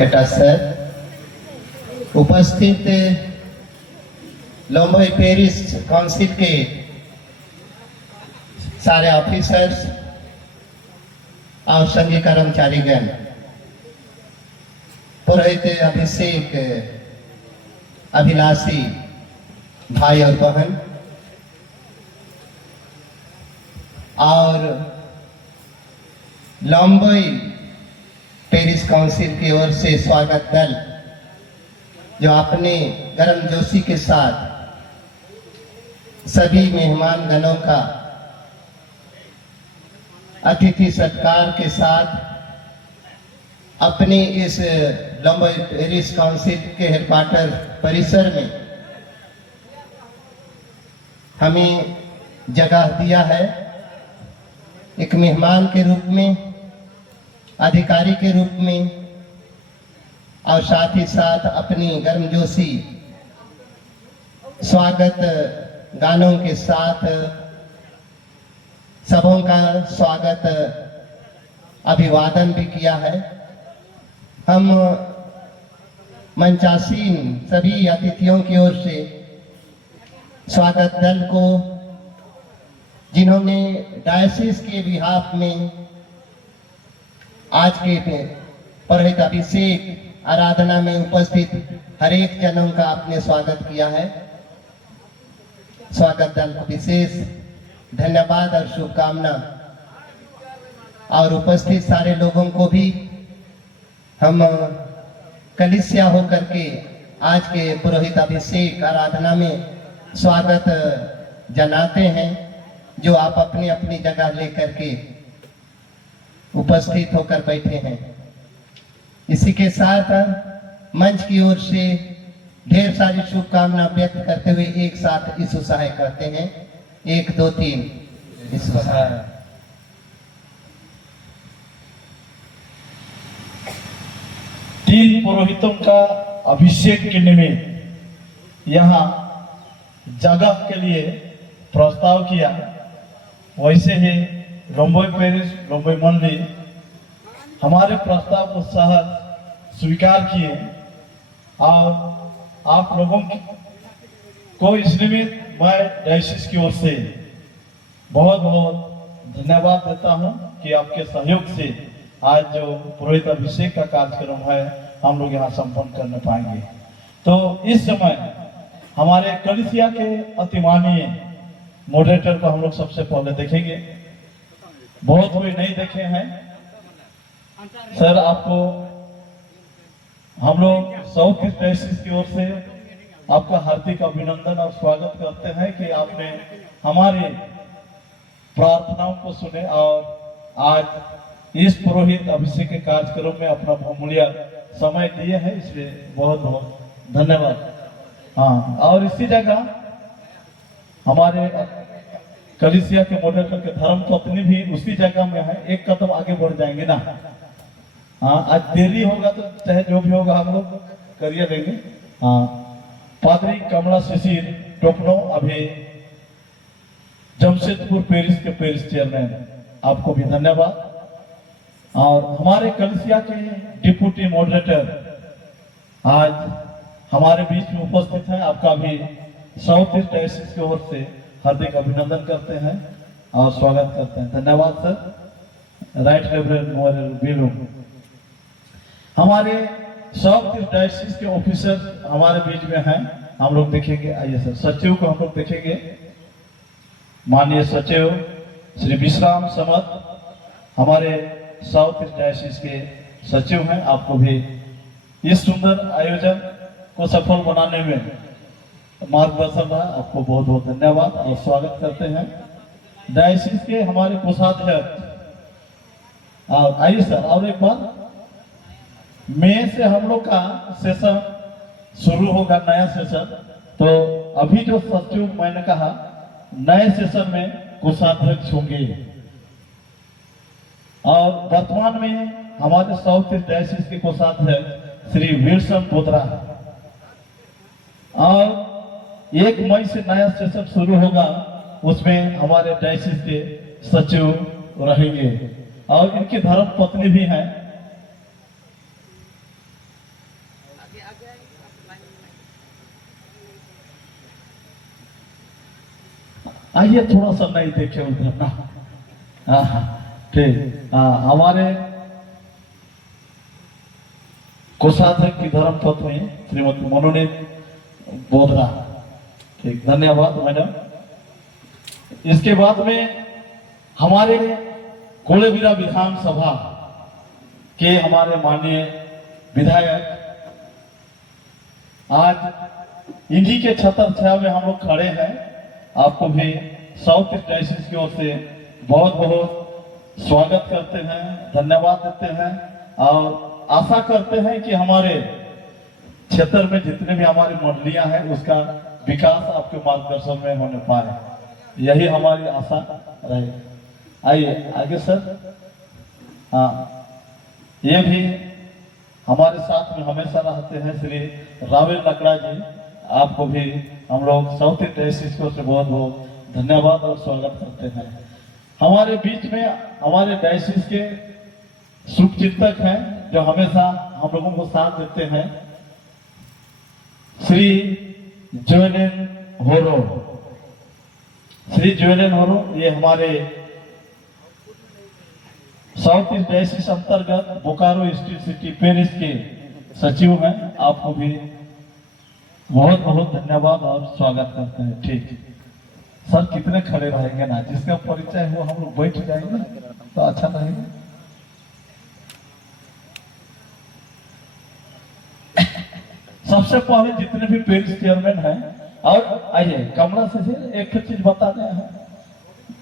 कटा सर, उपस्थित लंबई पेरिस काउंसिल के सारे ऑफिसर्स और संघीय कर्मचारीगण, पुरोहित अभिषेक अभिलाषी भाई और बहन, और लंबई पेरिस काउंसिल की ओर से स्वागत दल जो अपने गर्मजोशी के साथ सभी मेहमान गणों का अतिथि सत्कार के साथ अपने इस लंबई पेरिस काउंसिल के हेडक्वार्टर परिसर में हमें जगह दिया है। एक मेहमान के रूप में, अधिकारी के रूप में, और साथ ही साथ अपनी गर्मजोशी स्वागत गानों के साथ सबों का स्वागत अभिवादन भी किया है। हम मंचासीन सभी अतिथियों की ओर से स्वागत दल को, जिन्होंने डायसिस के बिहाफ में आज के पुरोहित अभिषेक आराधना में उपस्थित हर एक जनों का आपने स्वागत किया है, स्वागत दल को विशेष धन्यवाद और शुभकामना। और उपस्थित सारे लोगों को भी हम कलिसिया होकर के आज के पुरोहित अभिषेक आराधना में स्वागत जनाते हैं, जो आप अपनी अपनी जगह लेकर के उपस्थित होकर बैठे हैं। इसी के साथ मंच की ओर से ढेर सारी शुभकामना व्यक्त करते हुए एक साथ इस उत्साह करते हैं, 1 2 3 इस उत्साह। तीन पुरोहितों का अभिषेक के निमित्त यहाँ जगह के लिए प्रस्ताव किया। वैसे ही लंबई पेरिस लंबई मंदिर हमारे प्रस्ताव को सहज स्वीकार किए और आप लोगों को इस निमित्त मैं डायसिस की ओर से बहुत बहुत धन्यवाद देता हूं कि आपके सहयोग से आज जो पुरोहित अभिषेक का कार्यक्रम है हम लोग यहाँ संपन्न करने पाएंगे। तो इस समय हमारे कलिसिया के अति माननीय मॉडरेटर को हम लोग सबसे पहले देखेंगे। बहुत कोई नहीं देखे हैं सर, आपको हम लोग साउथ ईस्ट डायसिस की ओर से आपका हार्दिक अभिनंदन और स्वागत करते हैं कि आपने हमारे प्रार्थनाओं को सुने और आज इस पुरोहित अभिषेक के कार्यक्रम में अपना बहुमूल्य समय दिए हैं, इसलिए बहुत बहुत धन्यवाद। हाँ, और इसी जगह हमारे कलिसिया के मॉडरेटर के धर्म पत्नी भी उसी जगह में है, एक कदम आगे बढ़ जाएंगे ना। हाँ, आज देरी होगा तो चाहे जो भी होगा हम लोग करिए लेंगे। हाँ, पादरी कमला शिशिर टोपनो अभी जमशेदपुर पेरिस के पेरिस चेयरमैन, आपको भी धन्यवाद। और हमारे कलिसिया के डिप्टी मॉडरेटर आज हमारे बीच में उपस्थित हैं, आपका भी साउथ ईस्ट डायसिस की ओर से हार्दिक अभिनंदन करते हैं और स्वागत करते हैं। धन्यवाद sir. Right reverend Noel Bilu. हमारे साउथ ईस्ट डायसिस के ऑफिसर हमारे बीच में हैं, हम लोग देखेंगे। आइए सर, सचिव को हम लोग देखेंगे। माननीय सचिव श्री विश्राम समत हमारे साउथ ईस्ट डायसिस के सचिव हैं, आपको भी इस सुंदर आयोजन को सफल बनाने में मार्गदर्शन रहा, आपको बहुत बहुत धन्यवाद और स्वागत करते हैं। डायसिस के हमारे कोषाध्यक्ष, आइए सर। और एक बार, मई से हम लोग का सेशन शुरू होगा, नया सेशन। तो अभी जो सचिव मैंने कहा नए सेशन में कोषाध्यक्ष होंगे और वर्तमान में हमारे साउथ ईस्ट डायसिस के कोषाध्यक्ष श्री विल्सन बोदरा, और 1 मई से नया सेशन शुरू होगा, उसमें हमारे डायसिस के सचिव रहेंगे और इनकी धर्म पत्नी भी हैं आइए थोड़ा सा नहीं देखे उधर ना। हाँ ठीक। हमारे कोषाध्यक्ष की धर्म पत्नी श्रीमती मनोनीत बोधरा। ठीक, धन्यवाद मैडम। इसके बाद में हमारे कोलेबिरा विधानसभा के हमारे माननीय विधायक, आज इन्हीं के छतर छाया में हम लोग खड़े हैं। आपको भी साउथ ईस्ट डायसिस की ओर से बहुत बहुत स्वागत करते हैं, धन्यवाद देते हैं और आशा करते हैं कि हमारे क्षेत्र में जितने भी हमारी मंडलियां हैं उसका विकास आपके मार्गदर्शन में होने पाए, यही हमारी आशा रहे। आइए आगे सर। हाँ, ये भी हमारे साथ में हमेशा रहते हैं श्री रावेल लकड़ा जी। आपको भी हम लोग साउथ ईस्ट डायसिस की ओर से बहुत बहुत धन्यवाद और स्वागत करते हैं। हमारे बीच में हमारे डायसिस के शुभचिंतक हैं जो हमेशा हम लोगों को साथ देते हैं, श्री जोएलेन होरो। श्री जोएलेन होरो ये हमारे साउथ ईस्ट डायसिस अंतर्गत बोकारो ईस्ट सिटी पेरिस के सचिव हैं। आपको भी बहुत बहुत धन्यवाद और स्वागत करते हैं। ठीक सर, कितने खड़े रहेंगे ना, जिसका परिचय हो हम लोग बैठ जाएंगे तो अच्छा रहेगा। सबसे पहले जितने भी पेरिस चेयरमैन हैं, और आइए कमरा से एक चीज बता रहे हैं,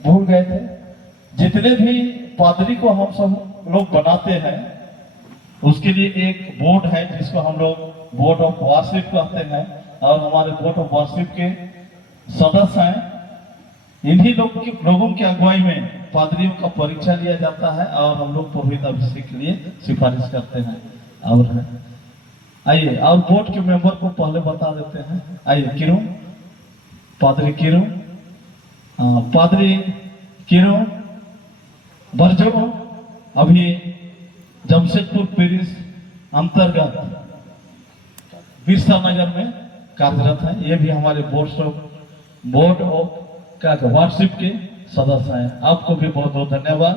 भूल गए थे। जितने भी पादरी को हम सब लोग बनाते हैं उसके लिए एक बोर्ड है जिसको हम लोग बोर्ड ऑफ वार्शिप कहते हैं, और हमारे बोर्ड ऑफ वार्शिप के सदस्य हैं। इन्हीं लोगों की अगुवाई में पादरियों का परीक्षा लिया जाता है और हम लोग पुरोहित अभिषेक के लिए सिफारिश करते हैं। और आइए और बोर्ड के मेंबर को पहले बता देते हैं। आइए किरू, पादरी किरू, पादरी किरू बरजो अभी जमशेदपुर पेरिस अंतर्गत बिरसा नगर में कार्यरत है। ये भी हमारे बोर्ड ऑफ वार्शिप के सदस्य हैं। आपको भी बहुत बहुत धन्यवाद।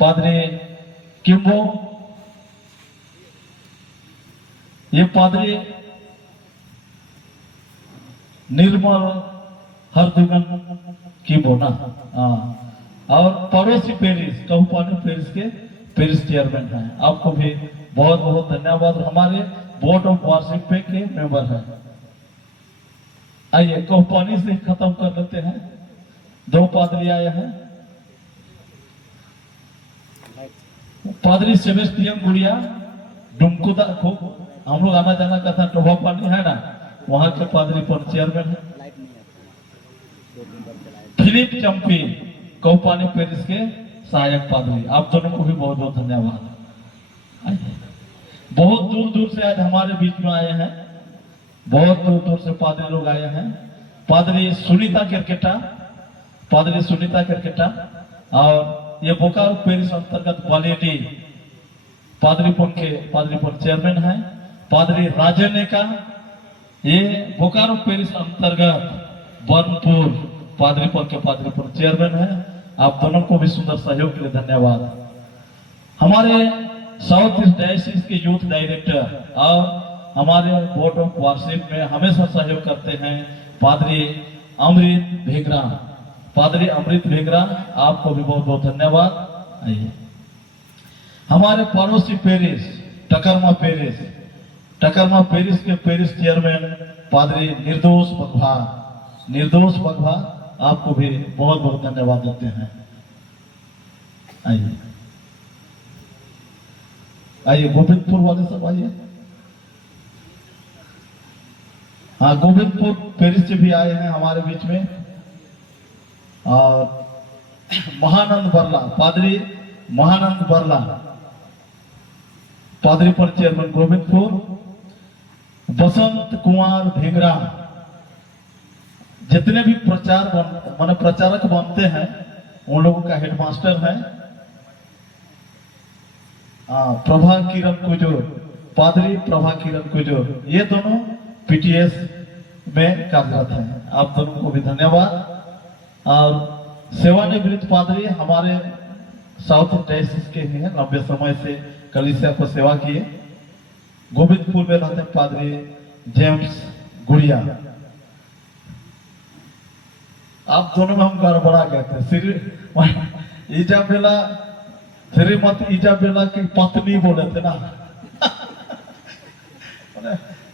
पादरी किम्बो, ये पादरी निर्मल हरदुगन किम्बो ना, और पड़ोसी पेरिस कहूपानी पेरिस के पेरिस चेयरमैन हैं। आपको भी बहुत बहुत धन्यवाद। हमारे बोर्ड ऑफ वार्शिप पे के मेंबर हैं। आइए कहूपानी से खत्म कर लेते हैं। दो पादरी आए हैं, पादरी सेबेस्टियन गुड़िया डुमकुदा खूब हम लोग आना जाना का था, टोभा पानी है ना, वहां के पादरी पर चेयरमैन है। फिलिप चंपी कहूपानी पेरिस के सहायक पादरी। आप दोनों को भी बहुत बहुत धन्यवाद। बहुत दूर दूर से आज हमारे बीच में आए हैं, बहुत दूर दूर से पादरी लोग आए हैं। पादरी सुनीता केरकेटा, पादरी सुनीता केरकेटा, और ये बोकारो पेरिस अंतर्गत बालेडी पादरीपन चेयरमैन है। पादरी राजेने का, ये बोकारो पेरिस अंतर्गत बर्नपुर पादरीपन चेयरमैन है। आप दोनों को भी सुंदर सहयोग के लिए धन्यवाद। हमारे साउथ ईस्ट डायसिस के यूथ डायरेक्टर और हमारे बोर्ड ऑफ वार्शिप में हमेशा सहयोग करते हैं पादरी अमृत भेगरा। पादरी अमृत भेगरा, आपको भी बहुत बहुत धन्यवाद। आइए हमारे पड़ोसी पेरिस टकरमा पेरिस के पेरिस चेयरमैन पादरी निर्दोष बघवा, आपको भी बहुत बहुत धन्यवाद देते हैं। आइए गोविंदपुर वाले सब आइए। हाँ, गोविंदपुर पेरिस से भी आए हैं हमारे बीच में। और महानंद बरला, पादरी महानंद बरला पादरी पर चेयरमैन गोविंदपुर। बसंत कुमार भेगरा, जितने भी प्रचारक बनते हैं उन लोगों का हेडमास्टर है। प्रभा किरण कुजूर, पादरी प्रभा किरण कुजूर, ये दोनों पीटीएस में कार्यरत हैं। आप दोनों को भी धन्यवाद। और सेवानिवृत्त पादरी हमारे साउथ डायसिस के ही हैं, लंबे समय से कलीसिया को सेवा किए। गोविंदपुर में रहते हैं पादरी जेम्स गुड़िया। आप दोनों में हम गड़बड़ा गए थे। श्री इजाबेला, श्रीमती इजाबेला की पत्नी बोले थे ना।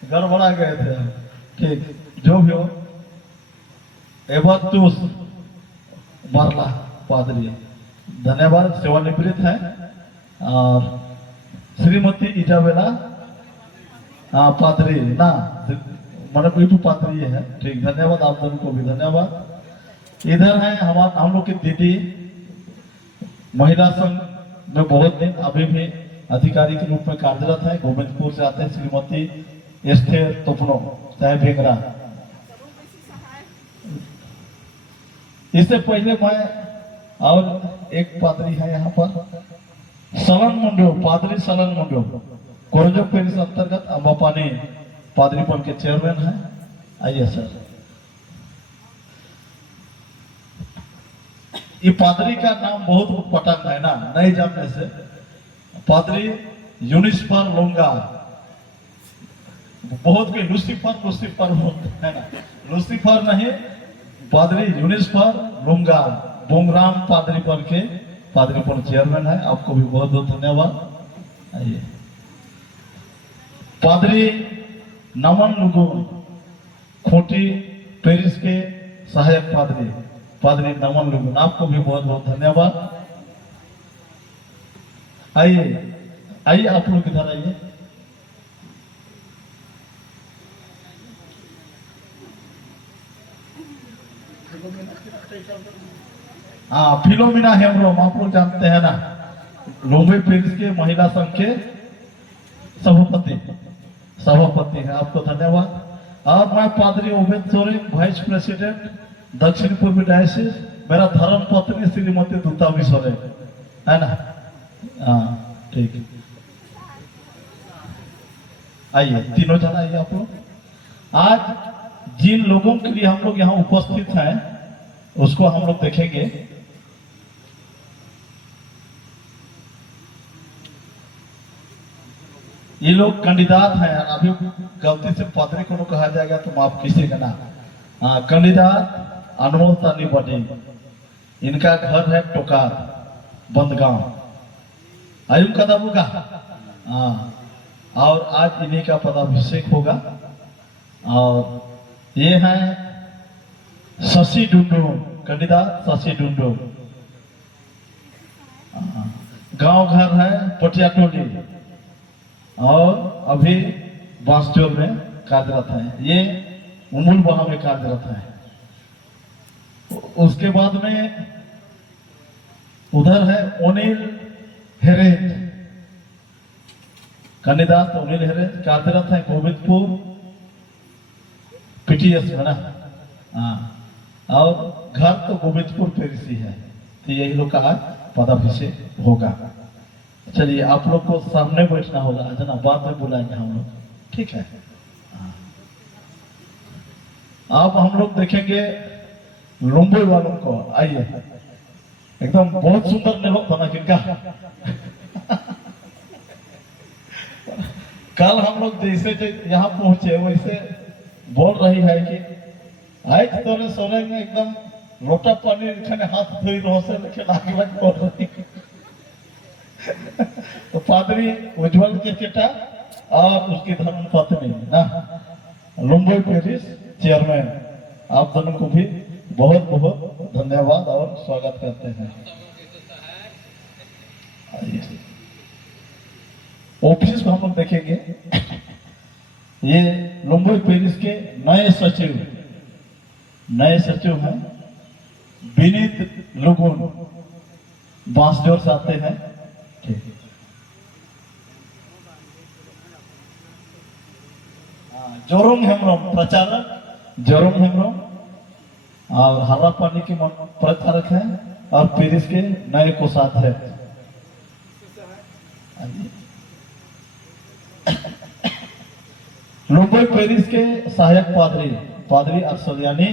गड़बड़ा गए थे हम। ठीक, जो भी हो, एवतुस मारला पादरी धन्यवाद, सेवानिवृत्त है। और श्रीमती इजाबेला पादरी ना, मतलब ये पादरी है। ठीक, धन्यवाद, आप दोनों को भी धन्यवाद। इधर है हम लोग की दीदी, महिला संघ में बहुत दिन अभी भी अधिकारी के रूप में कार्यरत है। गोविंदपुर से आते हैं श्रीमती एस्थेर तोपनो चाहे भेंगरा। इससे पहले मैं और एक पादरी है यहाँ पर, सलन मुंडो, पादरी सलन मुंडो, कोरजो पेरिस अंतर्गत अम्बापानी पादरीपन के चेयरमैन है। आइए सर। ये पादरी का नाम बहुत उटपटांग है ना, नहीं जानने से। पादरी यूनिस्फर लोंगा, बहुत के लूसीफर लूसीफर है ना, लूसीफर नहीं, पादरी यूनिस्फर लोंगा बोंगराम पादरी पर के पादरी पर चेयरमैन है। आपको भी बहुत बहुत धन्यवाद। आइए। पादरी नमन लुगु खोटी पेरिस के सहायक पादरी, पादरी नमन लुगुन, आपको भी बहुत बहुत धन्यवाद। आइए आइए, आप लोग इधर आइए। हाँ, फिलोमिना हेम्ब्रोम, आप लोग जानते हैं ना, लोम्बे पेरिस के महिला संघ के सभापति है। आपको धन्यवाद। और मैं पादरी ओबेद सोरेन, वाइस प्रेसिडेंट दक्षिण पूर्वी डायसिस, मेरा धर्म पत्नी श्रीमती दूतावी सोरेन है ना। हाँ ठीक, आइए तीनों जन आइए आप लोग। आज जिन लोगों के लिए हम लोग यहाँ उपस्थित हैं उसको हम लोग देखेंगे। ये लोग कैंडिडेट हैं। अभी गलती से पादरी को कहा जाएगा तो माफ कीजिएगा ना। कैंडिडेट अनमोल तानी बनी, इनका घर है टोकार बंदगांव, आयुम कदम का। और आज इन्हीं का पदाभिषेक होगा। और ये है शशि डुंडू, कैंडिडेट शशि डुंडू। गांव घर है पटियाटोली और अभी बांसजोर में कार्यरत है। ये उमुल बहा में कार्यरत है। उसके बाद में उधर है ओनिल हेरेज, कैंडिडेट ओनिल हेरेज कार्यरत है गोविंदपुर पीटीएस में ना। और घर तो गोविंदपुर पेरिस ही है। तो यही लोग का आज पदाभिषेक होगा। चलिए आप लोग को सामने बैठना होगा, जना बाद में बुलाएंगे हम लोग, ठीक है। अब हम लोग देखेंगे लुम्बई वालों को। आइए, एकदम बहुत सुंदर नेलोक बना किनका। कल हम लोग जैसे यहाँ पहुंचे वैसे बोल रही है कि आज तोरे सोने में एकदम लोटा पानी खाने हाथ धोई रहो से लेके लाग बोल रही। तो पादरी उज्जवल क्रिकेटा और उसकी धर्म पत्नी ना लुम्बई पेरिस चेयरमैन, आप दोनों को भी बहुत बहुत धन्यवाद और स्वागत करते हैं। ऑफिस को हम लोग देखेंगे। ये लुम्बई पेरिस के नए सचिव हैं विनीत लुगुन, बांसजोर से आते हैं। जोरोंग हेम्ब्रोम प्रचारक, जोरोंग हेम्ब्रोम और हरा पानी के प्रचारक हैं और पेरिस के नए कोषाध्यक्ष। लुम्बई पेरिस के सहायक पादरी, पादरी अरसलियानी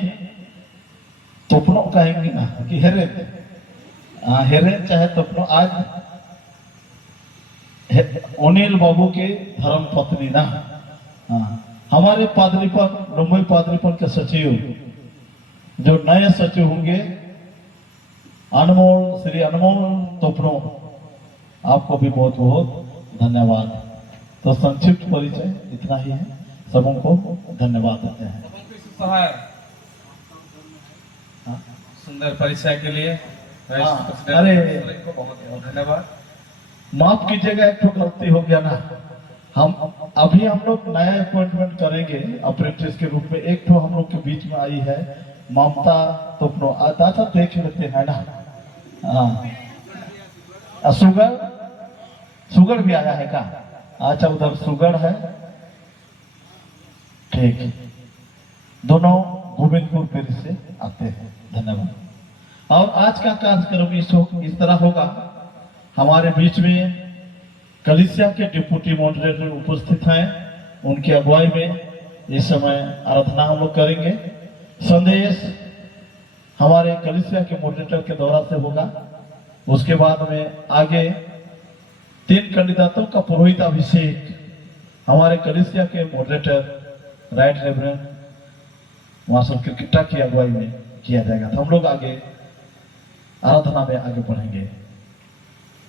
तोपनो कहेंगे ना कि हेरे हेरे चाहे तोपनो आज अनिल बाबू के धर्म पत्नी ना हमारे पादरीपन मुंबई पादरीपन के सचिव जो नए सचिव होंगे अनमोल श्री अनमोल तोपनो आपको भी बहुत बहुत धन्यवाद। तो संक्षिप्त परिचय इतना ही है, सबों को धन्यवाद देते हैं। सुंदर परिचय के लिए अरे को बहुत बहुत धन्यवाद। माफ कीजिएगा, एक तो गलती हो गया ना, हम अभी हम लोग नया अपॉइंटमेंट करेंगे अप्रेंटिस के रूप में। एक तो हम लोग के बीच में आई है ममता तोपनो, दादा देख लेते हैं ना। हाँ सुगर भी आया है का? अच्छा उधर सुगर है, ठीक है। दोनों गोविंदपुर पेड़ से आते हैं। धन्यवाद। और आज का कार्यक्रम इस तरह होगा, हमारे बीच में कलिसिया के डिप्टी मॉडरेटर उपस्थित हैं, उनकी अगुवाई में इस समय आराधना हम लोग करेंगे। संदेश हमारे कलिसिया के मॉडरेटर के द्वारा से होगा। उसके बाद में आगे 3 कैंडिडेटों का पुरोहित अभिषेक हमारे कलिसिया के मॉडरेटर राइट रेवरेंड मास्टर क्रिकेटा की अगुवाई में किया जाएगा। तो हम लोग आगे आराधना में आगे बढ़ेंगे।